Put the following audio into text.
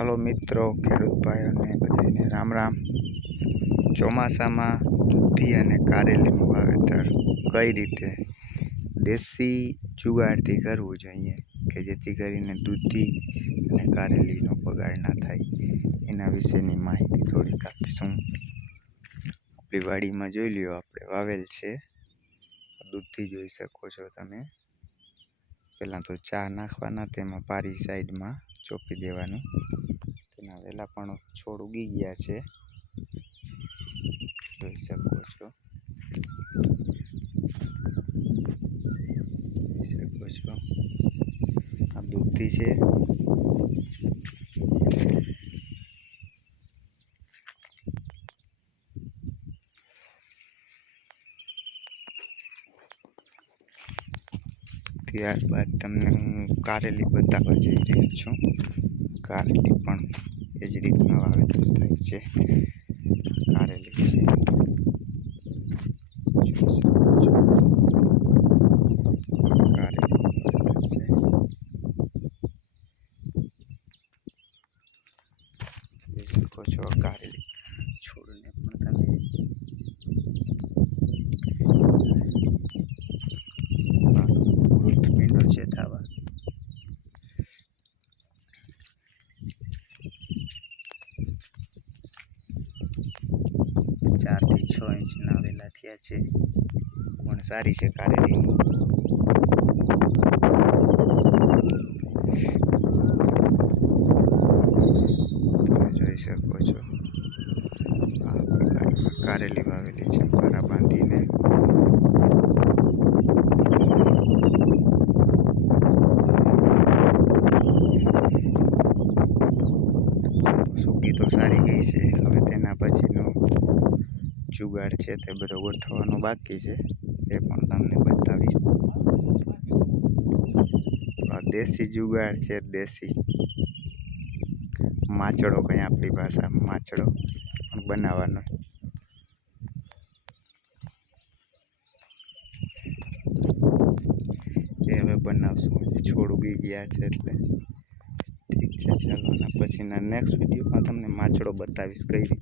હાલો મિત્રો, ખેડૂત ભાઈઓને બધાને રામ રામ। ચોમાસામાં દૂધી અને કારેલીનું વાવેતર કઈ રીતે દેશી જુગાડથી કરવું જોઈએ કે જેથી કરીને દૂધી અને કારેલીનો બગાડ ના થાય, એના વિશેની માહિતી થોડીક આપીશું। આપણી વાડીમાં જોઈ લ્યો, આપણે વાવેલ છે દૂધી, જોઈ શકો છો તમે। પહેલાં તો ચા નાખવાના, તેમાં પારી સાઈડમાં ચોપી દેવાનું। તેના વેલા પણ છોડ ઉગી ગયા છે, જોઈ શકો છો। આ દૂધી છે। ત્યારબાદ તમને હું કારેલી બતાવવા જઈ રહ્યો છું। કારેલી પણ એ જ રીતના વાવેતર થાય છે। કારેલી છે, જોઈ શકો છો, કારેલી વાવેતર છે। જોઈ શકો છો કારેલી છોડને પણ તમે સારો ગ્રોથ મીંડો છે થવા। 4 થી 6 ઇંચના વેલા થયા છે, પણ સારી છે કારેલી। તમે જોઈ શકો છો આ પ્રકારની કારેલી વાવેલી છે, પારા બાંધીને। સૂકી તો સારી ગઈ છે, હવે તેના પછીનો જુગાડ છે તે બધો ગોઠવવાનો બાકી છે, એ પણ તમને બતાવીશ। આ દેશી જુગાડ છે, દેશી માચડો કંઈ આપણી ભાષામાં માચડો પણ બનાવવાનો। એ હવે બનાવશું, છોડ ઉગી ગયા છે એટલે ઠીક છે, ચાલો। અને પછીના નેક્સ્ટ વિડીયોમાં તમને માચડો બતાવીશ કઈ રીતે